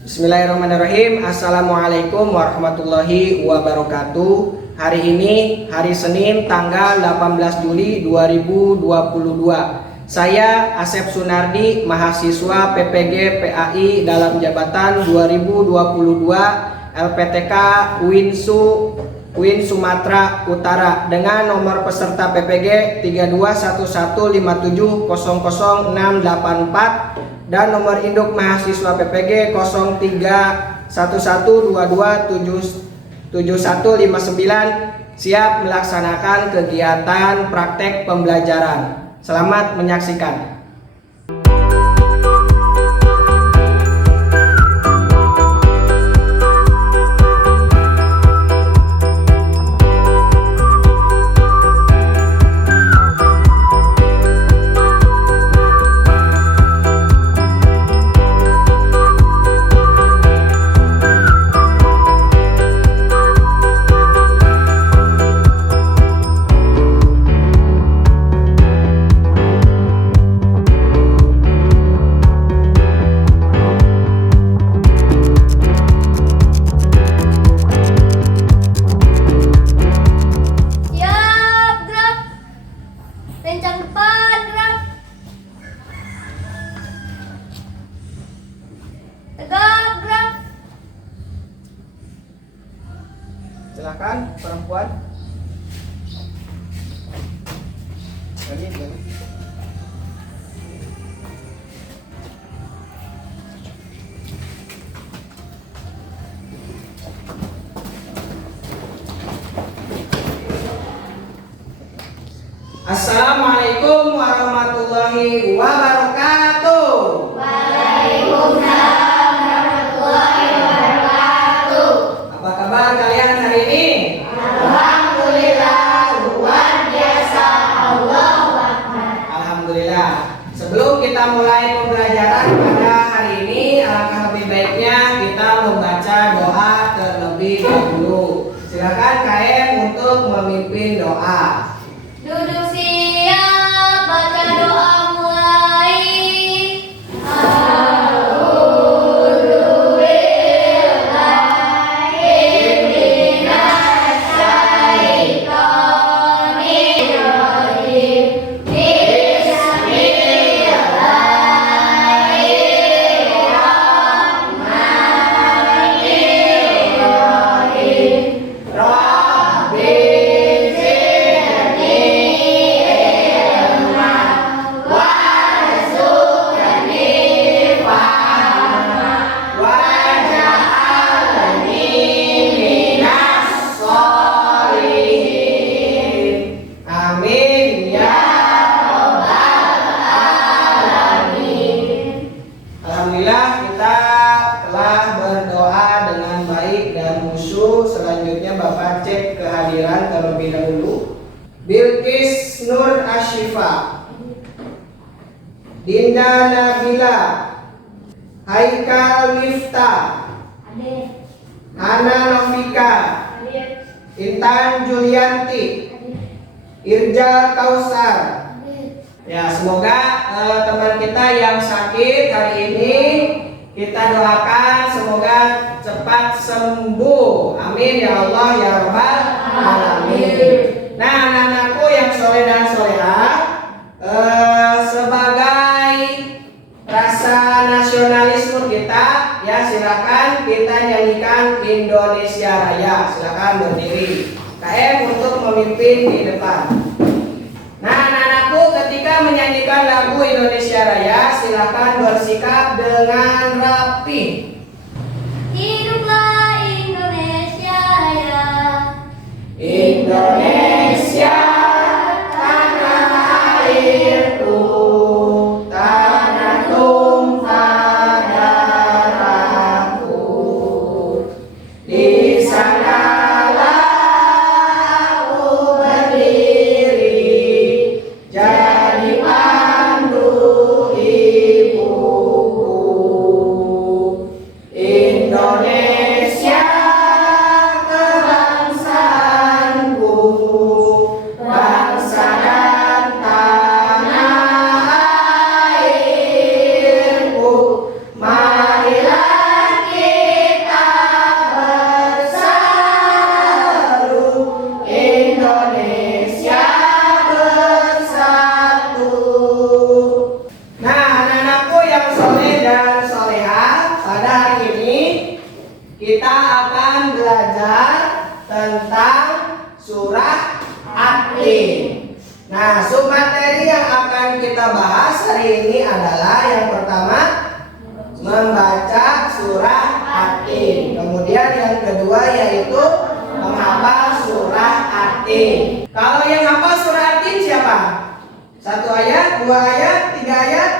Bismillahirrahmanirrahim. Assalamualaikum warahmatullahi wabarakatuh. Hari ini hari Senin tanggal 18 Juli 2022. Saya Asep Sunardi, mahasiswa PPG PAI dalam jabatan 2022 LPTK UIN Sumatera Utara dengan nomor peserta PPG 321157000684 dan nomor induk mahasiswa PPG 0311227159 siap melaksanakan kegiatan praktek pembelajaran. Selamat menyaksikan. Silakan perempuan. Assalamualaikum warahmatullahi wabarakatuh. Waalaikumsalam warahmatullahi wabarakatuh. Apa kabar kalian hari ini? Alhamdulillah, luar biasa. Allahu Akbar. Alhamdulillah. Sebelum kita mulai pembelajaran pada hari ini, alangkah lebih baiknya kita membaca doa terlebih dahulu. Silakan KM untuk memimpin doa. Duduk siap, baca doa mulai. Selanjutnya Bapak cek kehadiran terlebih dahulu. Bilqis Nur Ashifa, Dinda Nabila, Haikal Miftah, Hana Novika, Intan Julianti, Irja Kausar. Ya, semoga teman kita yang sakit hari ini kita doakan semoga cepat sembuh. Amin ya Allah ya Rabbal alamin. Nah, anak-anakku yang soleh dan solehah, sebagai rasa nasionalisme kita, ya silakan kita nyanyikan Indonesia Raya. Silakan berdiri. KM untuk memimpin di depan. Nah, anak-anakku, ketika menyanyikan lagu Indonesia Raya, silakan bersikap dengan rapi. Hiduplah Indonesia Raya. Indonesia tanah airku, tanah tumpah darahku. Di sanalah aku berdiri, jadi pandu ibuku. Indonesia kebangsaanku, kita bahas hari ini adalah yang pertama membaca surah At-Tin. Kemudian yang kedua yaitu menghafal surah At-Tin. Kalau yang hafal surah At-Tin siapa? 1 ayat, 2 ayat, 3 ayat?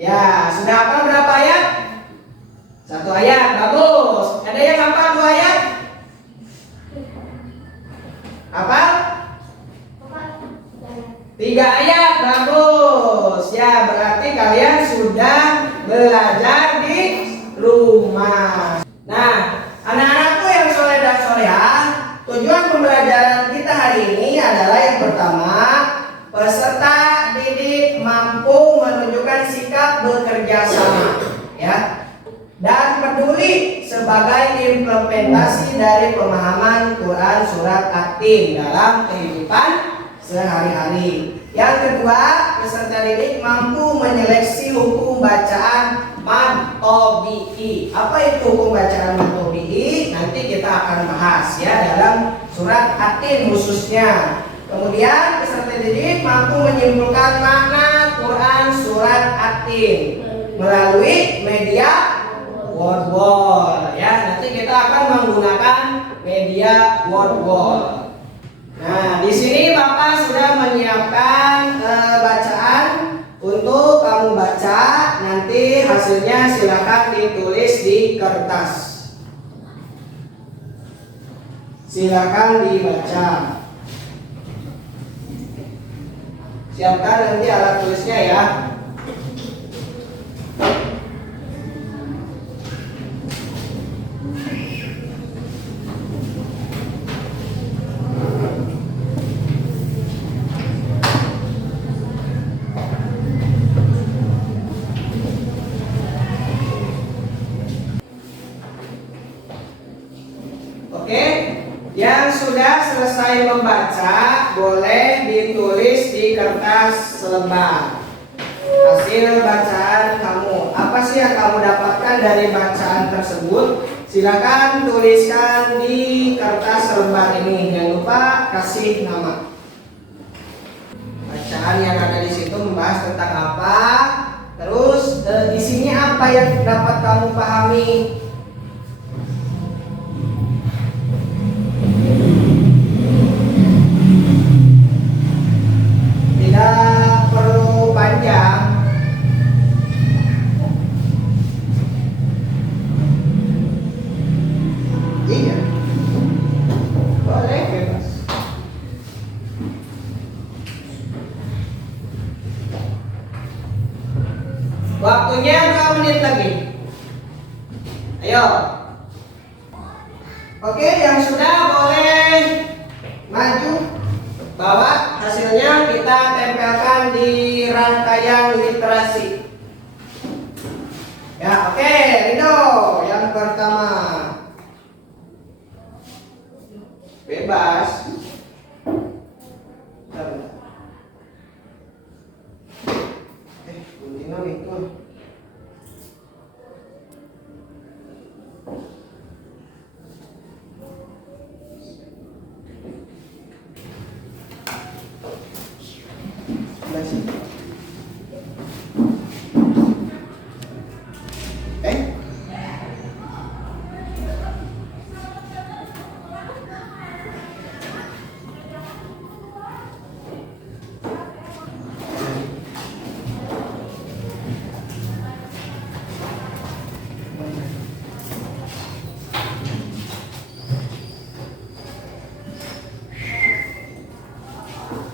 Ya, sudah hafal berapa ayat? 1 ayat, bagus. Ada yang hafal 2 ayat? Hafal? 3 ayat, bagus. Ya, berarti kalian sudah belajar di rumah. Nah, anak-anakku yang soleh dan solehah, tujuan pembelajaran kita hari ini adalah yang pertama, peserta didik mampu menunjukkan sikap bekerja sama, ya, dan peduli sebagai implementasi dari pemahaman Quran surat At-Tin dalam kehidupan sehari-hari. Yang kedua, peserta didik mampu menyeleksi hukum bacaan mad tabi'i. Apa itu hukum bacaan mad tabi'i? Nanti kita akan bahas ya dalam surat At-Tin khususnya. Kemudian peserta didik mampu menyimpulkan makna Quran surat At-Tin melalui media word wall ya. Nanti kita akan menggunakan media word wall. Nah, di sini Bapak sudah menyiapkan bacaan untuk kamu baca. Nanti hasilnya silakan ditulis di kertas. Silakan dibaca. Siapkan nanti alat tulisnya ya. Oke, yang sudah selesai membaca boleh ditulis di kertas selembar hasil bacaan kamu. Apa sih yang kamu dapatkan dari bacaan tersebut? Silakan tuliskan di kertas selembar ini. Jangan lupa kasih nama. Bacaan yang ada di situ membahas tentang apa? Terus di sini apa yang dapat kamu pahami? Tidak perlu panjang. Iya, boleh bebas. Waktunya 2 menit lagi. Ayo. Oke, yang sudah boleh maju. Bawa hasilnya kita tempelkan di rangkaian literasi. Ya, oke, Rido yang pertama. Bebas. Kuntina itu.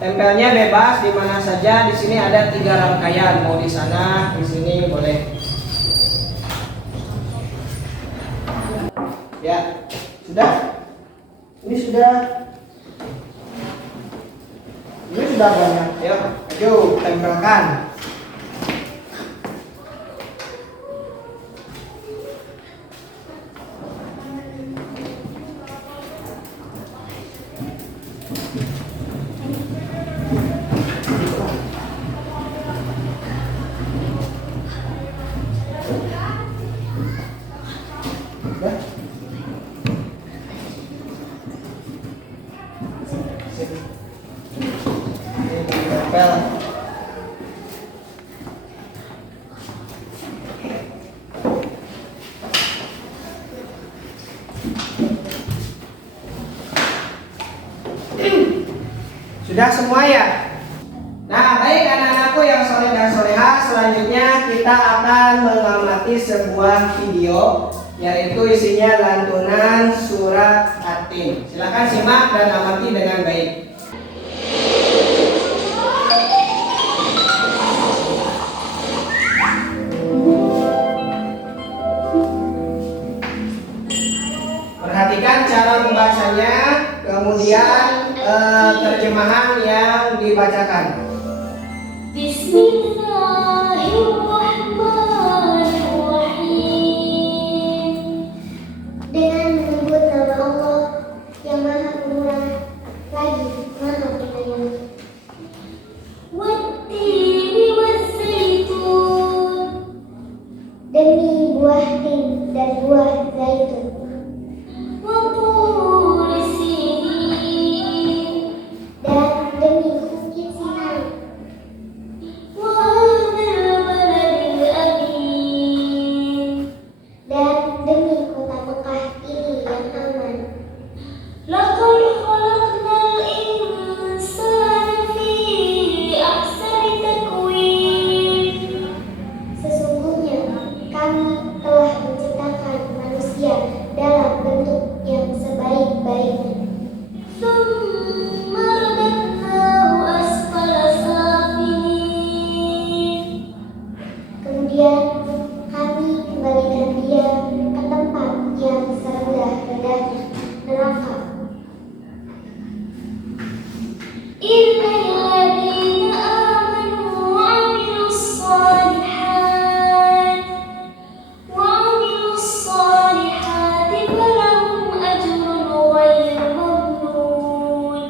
Tempelnya bebas di mana saja. Di sini ada 3 rangkaian. Mau di sana, di sini boleh. Ya, sudah. Ini sudah. Ini sudah banyak. Ayo, maju, tempelkan. Tempel. Sudah semua ya? Nah, baik anak-anakku yang soleh dan soleha, selanjutnya kita akan mengamati sebuah video, yaitu isinya lantunan surat At-Tin. Silakan simak dan amati dengan baik. Perhatikan cara membacanya, kemudian terjemahan yang dibacakan. Bismillahirrahmanirrahim. Dengan menyebut nama Allah yang Maha Pemurah lagi Maha Penyayang. Wattini wazzaitun. Demi buah tin dan buah zaitun. Watturi sinin. Dan demi bukit Sinai. Dan demi kota Mekah ini yang aman. Laqad khalaqnal insana fi ahsani taqwim. Sesungguhnya kami telah menciptakan manusia dalam bentuk yang sebaik-baiknya. Tsumma radadnahu asfala safilin. Kemudian kami kembalikan dia ke tempat yang serendah-rendahnya, neraka. Illal ladzina amanu wa 'amilus solihati falahum ajrun ghairu mamnun.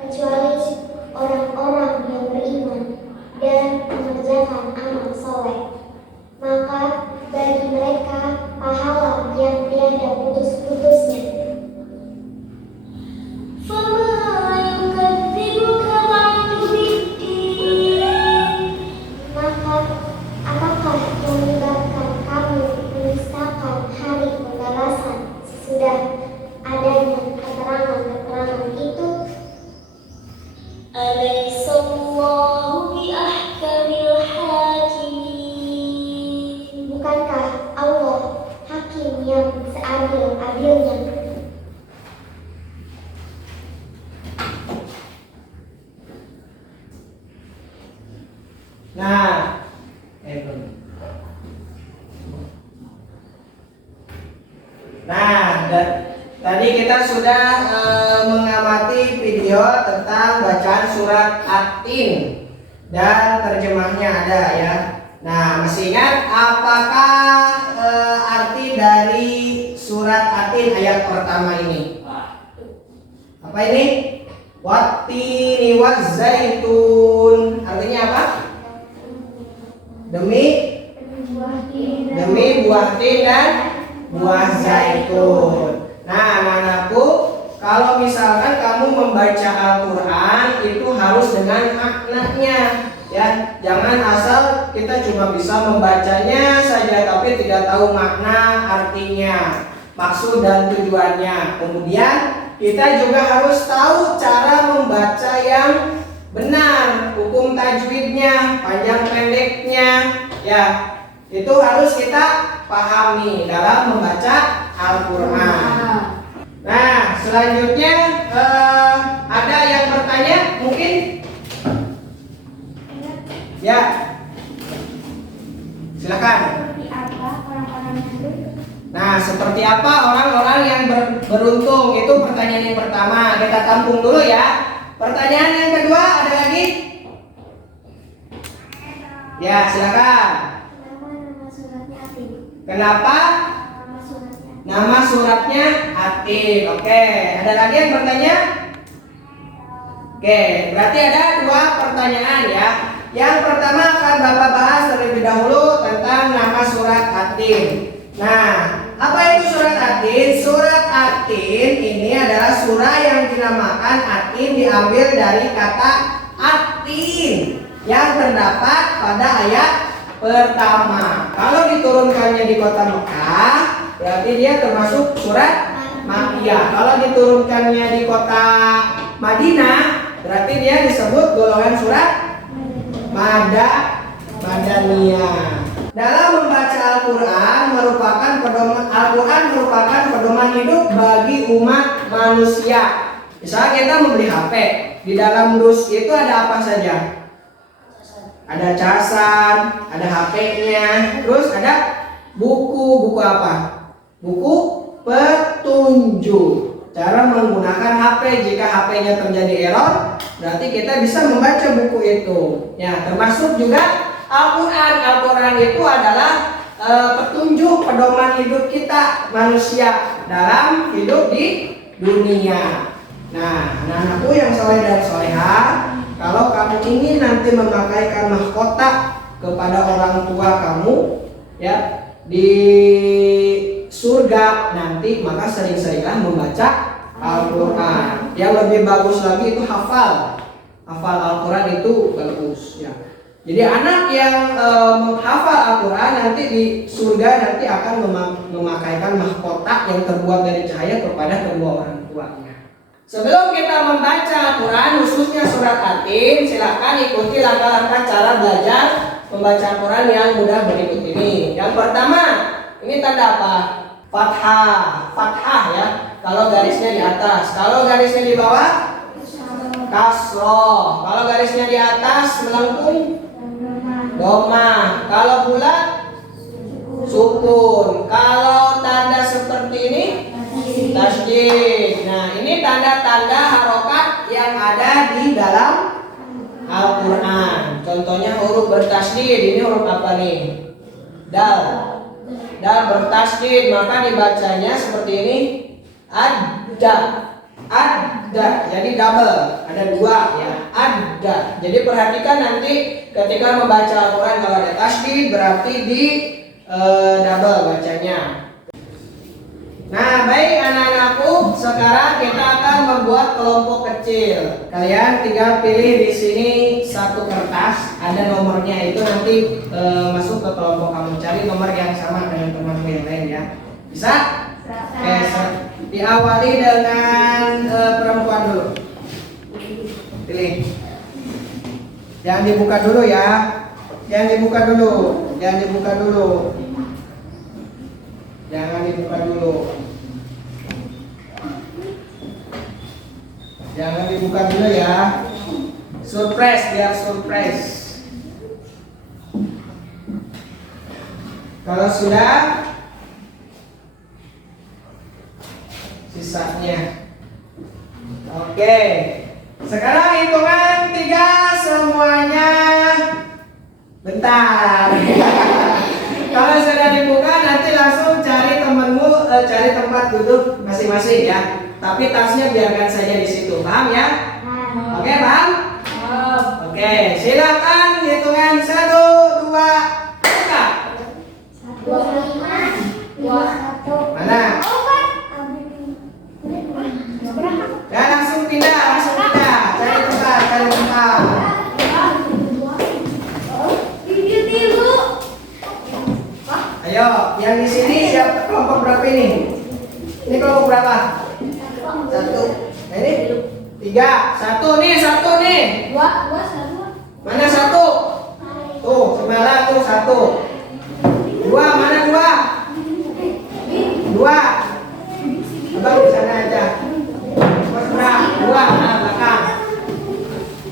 Kecuali orang-orang yang beriman dan mengerjakan amal soleh, maka bagi mereka pahala yang tiada putus-putusnya. Fama yukadzibuka ba'du biddin. Maka apakah yang menyebabkan kamu mendustakan hari pembalasan sesudah adanya keterangan-keterangan itu? Alaysallahu biahkamil hakimin. Bukankah Allah hakim yang seadil-adilnya? Nah, tadi kita sudah mengamati video tentang bacaan surat At-Tin dan terjemahnya ada ya. Nah, masih ingat apakah arti dari surat At-Tin ayat pertama ini? Apa ini? Wattini wazzaitun. Artinya apa? Demi buah tin dan buah zaitun. Nah, anak-anakku, kalau misalkan kamu membaca Al-Quran itu harus dengan maknanya, ya. Jangan asal kita cuma bisa membacanya saja tapi tidak tahu makna, artinya, maksud dan tujuannya. Kemudian kita juga harus tahu cara membaca yang benar, hukum tajwidnya, panjang pendeknya, ya. Itu harus kita pahami dalam membaca Al-Quran. Nah, selanjutnya ada yang bertanya mungkin? Ya, silakan. Nah, seperti apa orang-orang yang beruntung? Itu pertanyaan yang pertama. Kita tampung dulu ya. Pertanyaan yang kedua ada lagi? Ya, silakan. Kenapa? Nama suratnya At-Tin. Oke, ada lagi yang bertanya? Oke, berarti ada dua pertanyaan ya. Yang pertama akan Bapak bahas terlebih dahulu tentang nama surat At-Tin. Nah, apa itu surat At-Tin? Surat At-Tin ini adalah surah yang dinamakan At-Tin, diambil dari kata At-Tin yang terdapat pada ayat pertama. Kalau diturunkannya di kota Mekah, berarti dia termasuk surat Makkiyah. Kalau diturunkannya di kota Madinah, Berarti dia disebut golongan surat Madaniyah. Dalam membaca Al-Quran merupakan pedoman hidup bagi umat manusia. Misalnya kita membeli HP, di dalam dus itu ada apa saja? Ada casan, ada HP-nya, terus ada buku apa? Buku petunjuk. Cara menggunakan HP. Jika HP-nya terjadi error, berarti kita bisa membaca buku itu. Ya, termasuk juga Al-Quran. Al-Quran itu adalah petunjuk pedoman hidup kita manusia dalam hidup di dunia. Nah, anak-anakku yang soleh dan solehah, kalau kamu ingin nanti memakaikan mahkota kepada orang tua kamu, ya, di surga nanti, maka sering-seringlah membaca Al-Quran. Yang lebih bagus lagi itu hafal Al-Quran itu bagus, ya. Jadi anak yang menghafal Al-Quran nanti di surga nanti akan memakaikan mahkota yang terbuat dari cahaya kepada kedua orang tuanya. Sebelum kita membaca Al-Quran, khususnya surat Atin, silakan ikuti langkah-langkah cara belajar membaca Al-Quran yang mudah berikut ini. Yang pertama, ini tanda apa? Fathah ya. Kalau garisnya di atas, kalau garisnya di bawah, kasroh. Kalau garisnya di atas melengkung, domah. Kalau bulat, sukun. Kalau tanda seperti ini, tasydid. Nah, ini tanda-tanda harokat yang ada di dalam Al-Quran. Contohnya huruf bertasydid. Ini huruf apa nih? Dal. Dal bertasydid, maka dibacanya seperti ini. Ada. Jadi double, ada dua ya. Ada. Jadi perhatikan nanti ketika membaca Al-Quran, kalau ada tasydid berarti di double bacanya. Nah, baik anak-anakku, sekarang kita akan membuat kelompok kecil. Kalian tinggal pilih di sini satu kertas, ada nomornya, itu nanti masuk ke kelompok kamu. Cari nomor yang sama dengan temanmu yang lain ya. Bisa? Oke, diawali dengan perempuan dulu. Pilih. Jangan dibuka dulu ya. Jangan dibuka dulu. Jangan dibuka dulu. Jangan dibuka dulu. Jangan dibuka dulu ya. Surprise, biar surprise. Kalau sudah, sisanya. Oke. Sekarang hitungan 3 semuanya. Bentar. Kalau sudah dibuka nanti langsung cari temanmu, cari tempat duduk masing-masing ya. Tapi tasnya biarkan saja di situ. Paham ya? Oke, paham? Oke, silakan hitungan 1, 2, buka. 25, Mana? Ya, langsung pindah. Cari tempat. Ayo, yang di sini siapa kelompok berapa ini? Ini kelompok berapa? 1. Nah, ini 3. 1 nih. Mana 1? Tuh, sebelah tuh 1. 2, mana 2? 2. Abang di sana aja. Nomor berapa? 2, belakang.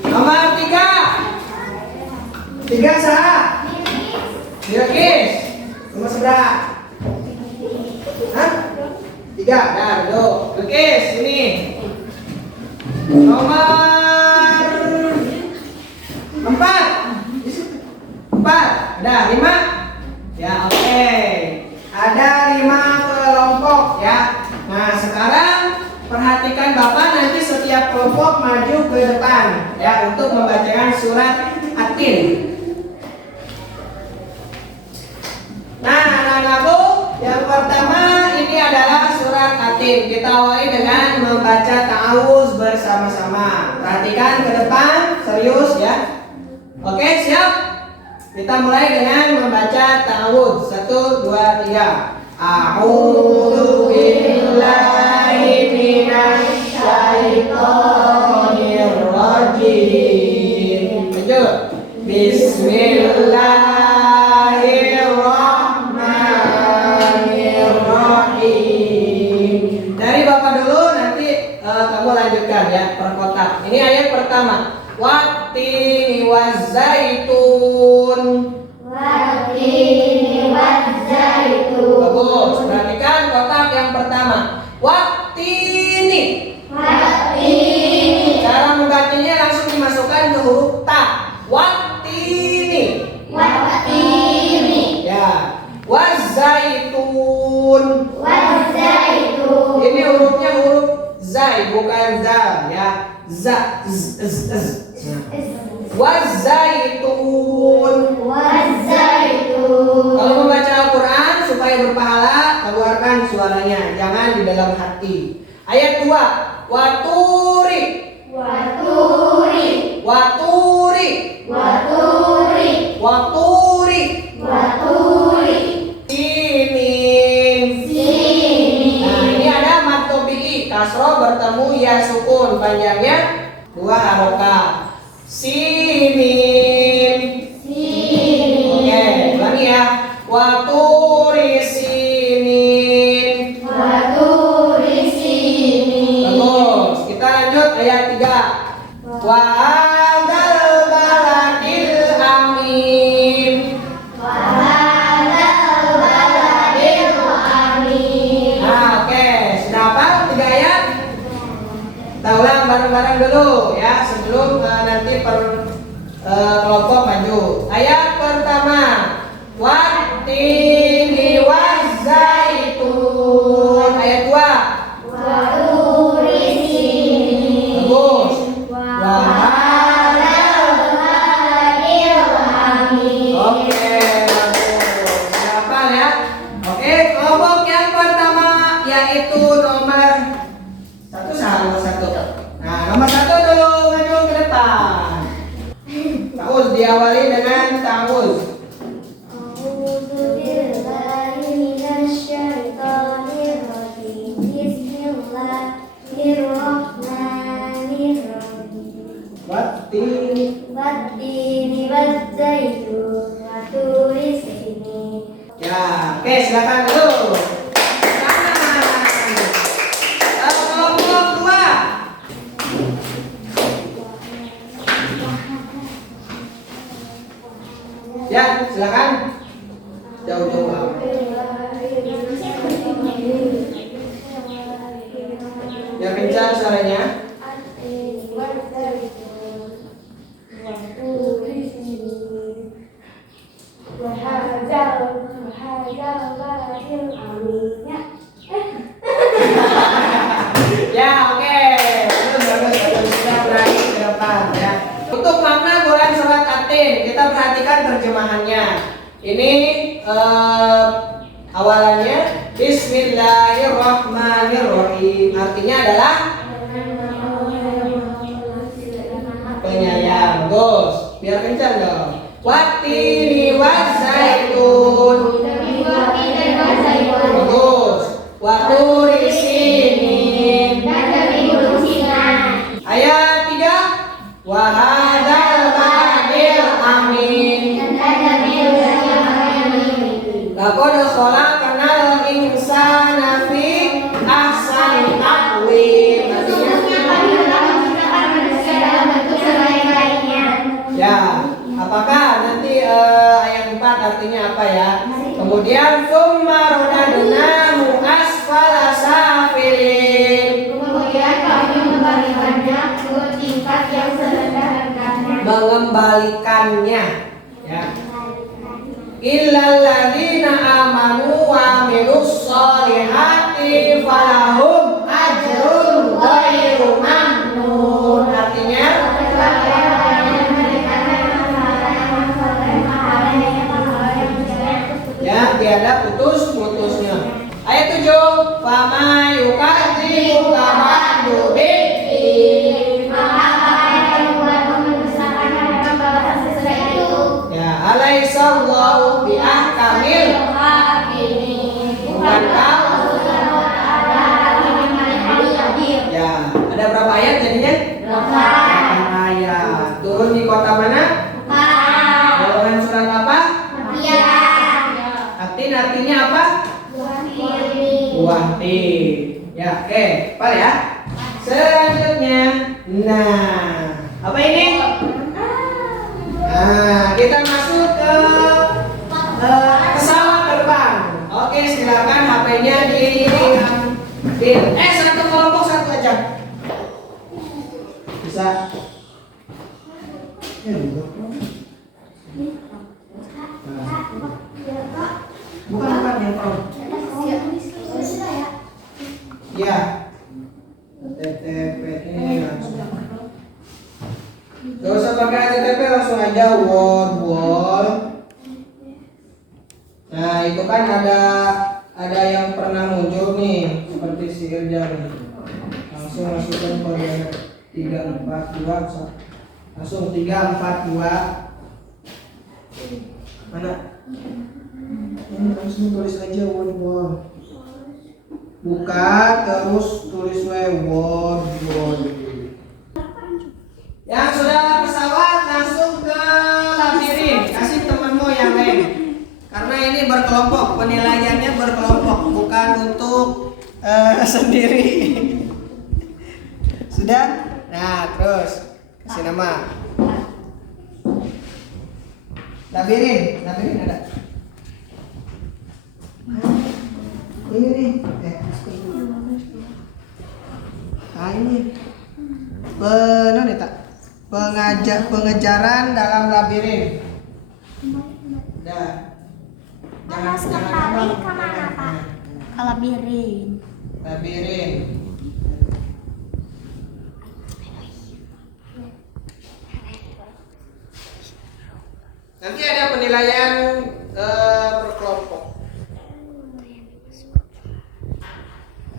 Nomor 3. 3 sah. Dilekis. Nomor seberapa? Hah? 3. Nah, duduk. Lukis ini. Nomor 4. 4. Ada 5? Ya, oke. Ada 5 kelompok ya. Nah, sekarang perhatikan Bapak, nanti setiap kelompok maju ke depan ya untuk membacakan surat Atin. Nah, anak-anakku, yang pertama ini adalah surat Atin. Kita awali dengan membaca ta'awuz bersama-sama. Perhatikan ke depan, serius ya. Oke, siap? Kita mulai dengan membaca ta'awuz. 1, 2, 3. A'udzu billahi minasy syaithanir rajim. ya per kotak. Ini ayat pertama. Wattini wazzaitun. Wattini wazzaitun. Bagus. Perhatikan kotak yang pertama. Wattini. Wattini. Cara membacanya langsung dimasukkan ke huruf ta. Wattini. Wattini. Ya. Wazzaitun. Wazzaitun. Ini hurufnya huruf zai bukan zal ya. Za. Wazzaitun. Wazzaitun. Kalau membaca Al-Quran supaya berpahala, keluarkan suaranya, jangan di dalam hati. Ayat 2. Waturi. Waturi. Waturi. Waturi. Waturi. Waturi. Sinin. Sini. Nah, ini ada mad tabi'i, kasroh bertemu ya sukun, panjangnya 2 harokat. Sinin. Sini. Oke, ulangi ya. Waturi sinin. Waturi sini. Bagus. Kita lanjut ayat 3. Wa hadzal baladil amin. Wa hadzal baladil amin. Nah, oke. Sudah hafal 3 ayat? Kita ulang bareng-bareng dulu ya sebelum nanti per kelompok maju. Ayat pertama. Wattini wazzaitun. Ayat 2. Waturi sini. Bagus. Wa hadzal baladil amin. Oke, bagus. Sudah hafal ya? Oke, kelompok yang pertama yaitu nomor 1 nomor 1. Nah, nomor 1 dulu maju ke depan. Ta'uz diawali dengan ta'uz. A'udzu billahi minasyaitonir rajim. Bismillahirrahmanirrahim. Wattini. Wattini wazzaitun wa turi sinin. Ya, oke silakan dulu. Kanan. Kelompok 2. Ya, silakan. Jauh-jauh. Ya, kencang suaranya. Ya, oke. Bagus. Sudah berani ke depan ya. Untuk makna Quran surat At-Tin, kita perhatikan terjemahannya. Ini awalannya Bismillahirrahmanirrahim. Artinya adalah penyayang. Bagus. Biar kencang dong. Wattini wazzaitun. Bagus. Waturi sinin. Ayat 3. Wa hadzal baladil amin. Laqad khalaqnal insana fi ahsani taqwim. Ya, apakah nanti ayat 4 artinya apa ya? Kemudian tsumma radadnahu asfala safilin. Kemudian kami membalikannya ke tingkat yang serendah-rendahnya. Mengembalikannya ya. Illal ladzina amanu wa amilus sholihati falahum ajrun ghairu mamnun. Artinya ya, tiada putus-putusnya. Ayat 7. Fama yukadzibuka ba'du biddin. Ya, alaihissallahu biahkamil. Bukankah? Ya, ada berapa ayat jadinya? 8 ayat. Turun di kota mana? Golongan surat apa? Atin artinya apa? Buah tin. Ya, oke. Apa ya? Selanjutnya, nah, apa ini? Nah, kita masuk ke pesawat terbang. Oke, silakan HP-nya diambil. Satu kelompok satu aja. Bisa. Bukan yang pro. Ya. TTP ini langsung. Gak usah pakai TTP, langsung aja word. Nah, itu kan ada yang pernah muncul nih seperti si Irja nih. Langsung masukkan kode 342. Langsung 342. Mana? Ini langsung tulis aja word. Buka terus tulis word. Yang sudah pesawat langsung ke labirin. Kasih temanmu yang lain. Karena ini berkelompok, penilaiannya berkelompok, bukan untuk sendiri. Sudah? Nah, terus kasih nama. Labirin ada. Ini nih. Ini. Pengejaran dalam labirin. Udah. Mas kembali kemana Pak? Ke labirin. Nanti ada penilaian berkelompok.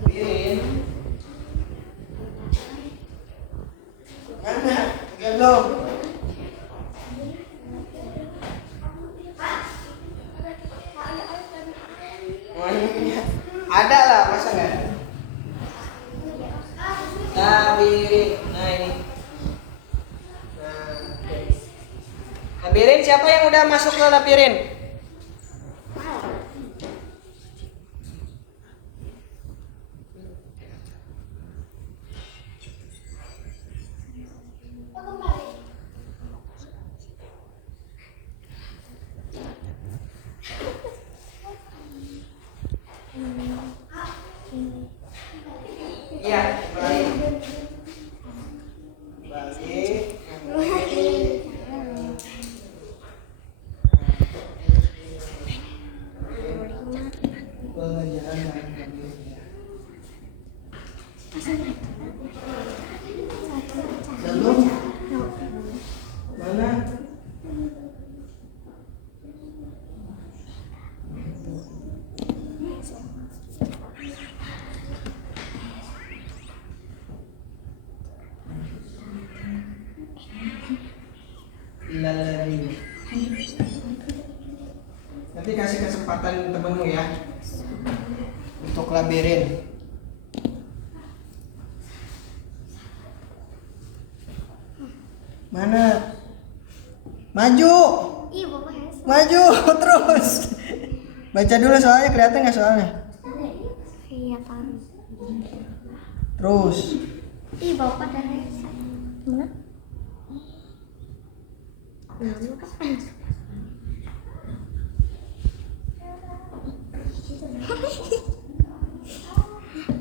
Labirin. Mana? Belum. Ada lah, masa nggak ada? Labirin. Nah ini. Labirin, siapa yang udah masuk ke labirin? Iya, balik. Belum? Mana? Nanti kasih kesempatan temenmu ya untuk labirin. Mana? Maju. Iya, Bapak Hesa. Maju terus. Baca dulu soalnya, kelihatan nggak soalnya? Iya, Pak. Terus. Ih, Bapak dan Hesa. Mana?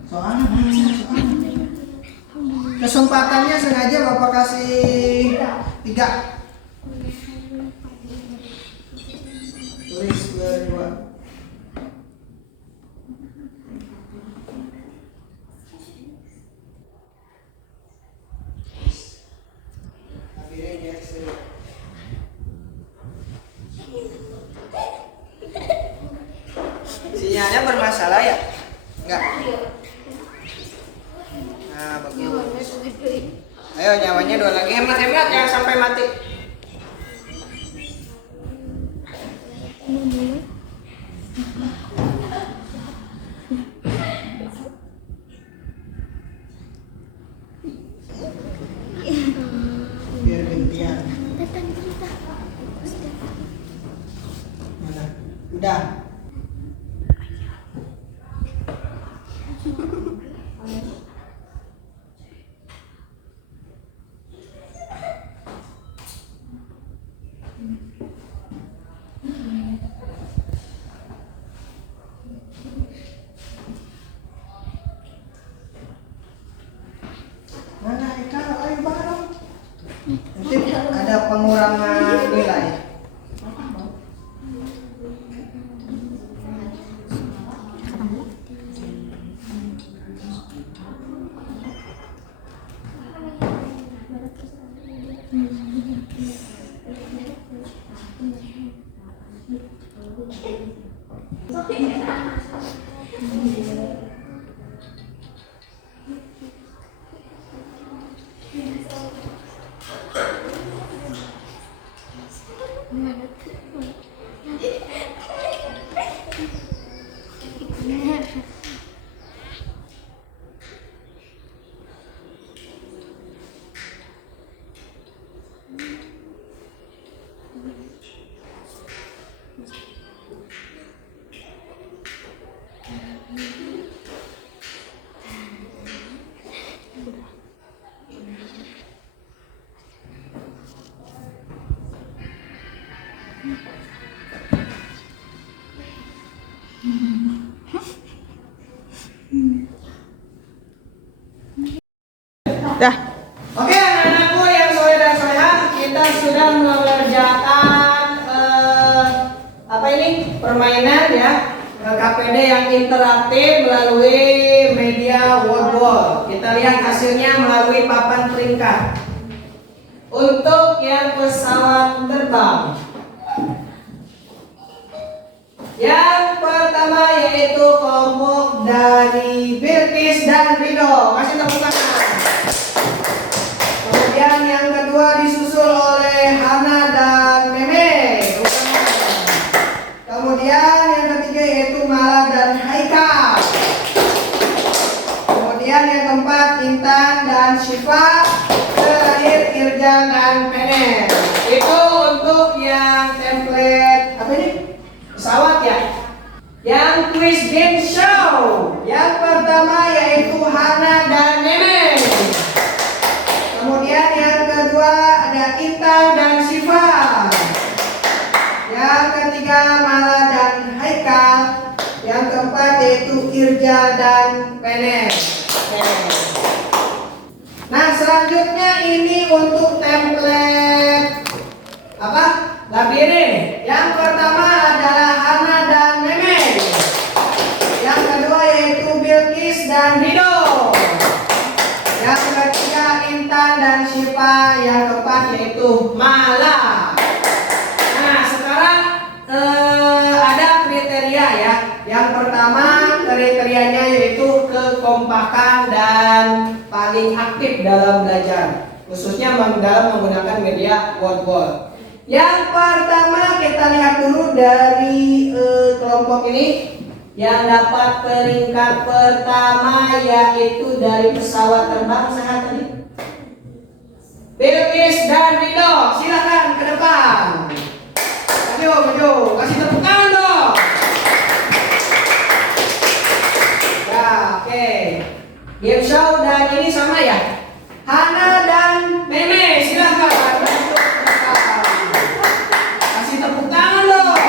Soalnya. Kesempatannya sengaja Bapak kasih 3. Tulis 2. Sinyalnya bermasalah ya? Enggak. Nah, bagus. Ayo nyawanya 2 lagi. Hemat jangan sampai mati. Biar gantian. Mana? Udah. pengurangan nilai. Dah. Oke anak-anakku yang soleh dan soleha, kita sudah mengerjakan apa ini permainan ya KPD yang interaktif melalui media wordwall. Kita lihat hasilnya melalui papan peringkat. Untuk yang pesawat terbang, yang pertama yaitu kelompok dari Bilkis dan Rido. Kasih tepuk tangan. Kemudian yang kedua disusul oleh Hana dan Meme. Kemudian yang ketiga yaitu Mala dan Haikal. Kemudian yang keempat Intan dan Syifa. Terakhir Irja dan Pener. Itu untuk yang template apa ini? Pesawat ya. Yang quiz game show. Yang pertama yaitu Hana dan Meme. Kemudian yang kedua ada Intan dan Syifa. Yang ketiga Mala dan Haikal. Yang keempat yaitu Irja dan Pener. Nah selanjutnya ini untuk template apa? Labirin. Yang pertama adalah Hana dan Meme. Yang kedua yaitu Bilkis dan Rido. Yang ketiga Intan dan Syifa. Yang keempat yaitu Mala. Nah sekarang ada kriteria ya. Yang pertama kriterianya yaitu kekompakan dan paling aktif dalam belajar, khususnya dalam menggunakan media wordwall. Yang pertama kita lihat dulu dari kelompok ini. Yang dapat peringkat pertama yaitu dari pesawat terbang sehat tadi Bilkis dan Rido. Silakan ke depan. Maju, kasih tepuk tangan dong. Ya, oke. Game show dan ini sama ya. Hana dan Meme, silakan. Kasih tepuk tangan dong.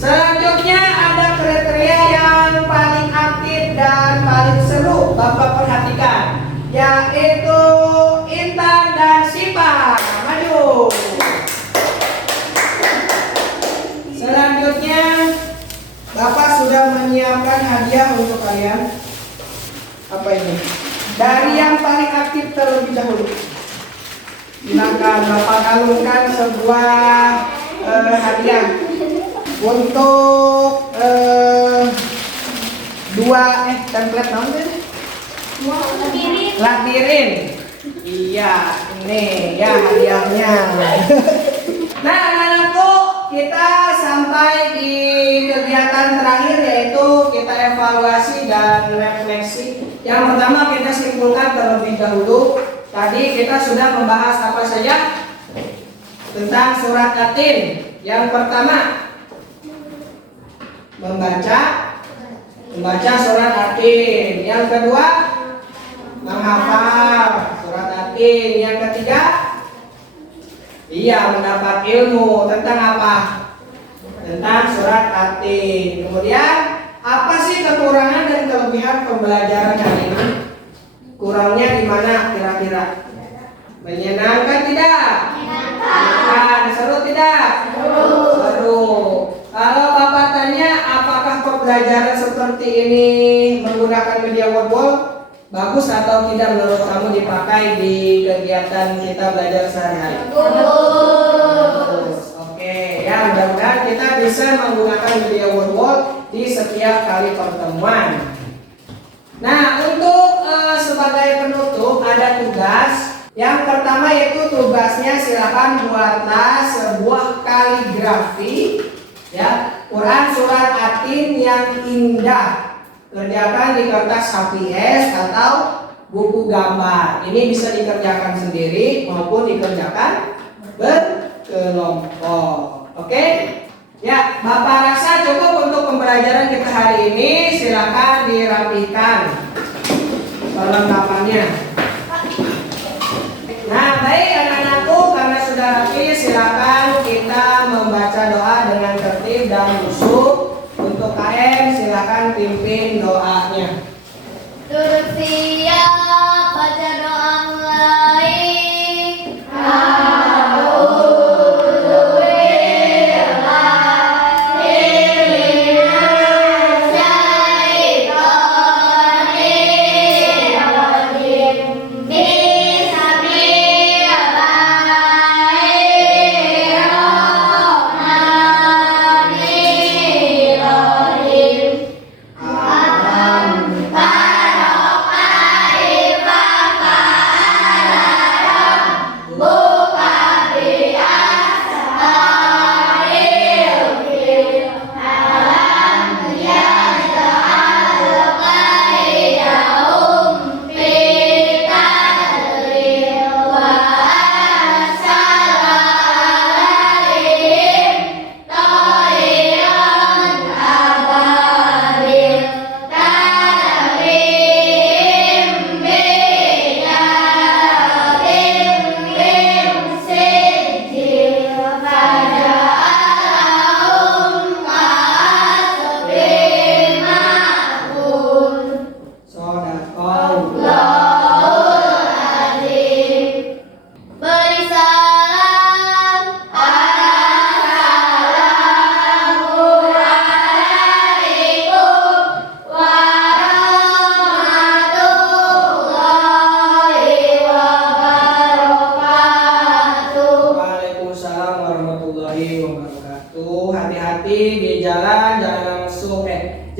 Selanjutnya ada kriteria yang paling aktif dan paling seru. Bapak perhatikan, yaitu Intan dan Syifa. Maju. Selanjutnya Bapak sudah menyiapkan hadiah untuk kalian. Apa ini? Dari yang paling aktif terlebih dahulu. Silakan Bapak kalungkan sebuah hadiah untuk dua template namanya. Labirin. Iya, ini ya hadiahnya. Nah, anak-anakku, kita sampai di kegiatan terakhir yaitu kita evaluasi dan refleksi. Yang pertama kita simpulkan terlebih dahulu. Tadi kita sudah membahas apa saja tentang surat Atin. Yang pertama membaca surat Atin. Yang kedua menghafal surat Atin. Yang ketiga mendapat ilmu tentang apa? Tentang surat Atin. Kemudian apa sih kekurangan dan kelebihan pembelajaran hari ini? Kurangnya di mana kira-kira? Menyenangkan tidak? Menyenangkan. Seru tidak? Seru. Kalau Bapak tanya apakah pembelajaran seperti ini menggunakan media wordwall bagus atau tidak menurut kamu dipakai di kegiatan kita belajar sehari-hari? Bagus. Oke, ya mudah-mudahan kita bisa menggunakan media wordwall di setiap kali pertemuan. Nah, untuk sebagai penutup ada tugas. Yang pertama yaitu tugasnya silakan buatlah sebuah kaligrafi ya, Quran surat Atin yang indah. Kerjakan di kertas HPS atau buku gambar. Ini bisa dikerjakan sendiri maupun dikerjakan berkelompok. Oke? Ya, Bapak rasa cukup untuk pembelajaran kita hari ini. Silakan dirapikan perlengkapannya. Nah, baik anak-anakku, karena sudah rapi, silakan kita membaca doa dengan tertib dan khusyuk. Untuk KM, silakan pimpin doanya. Duduk siap, baca doa mulai.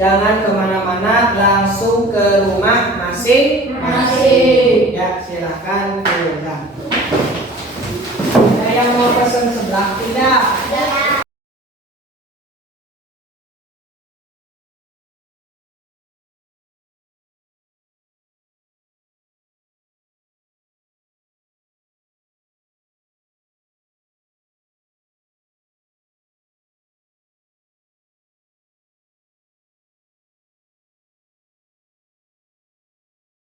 Jangan kemana-mana, langsung ke rumah masing-masing. Ya, silahkan pulang. Ada yang mau pesan sebelah tidak?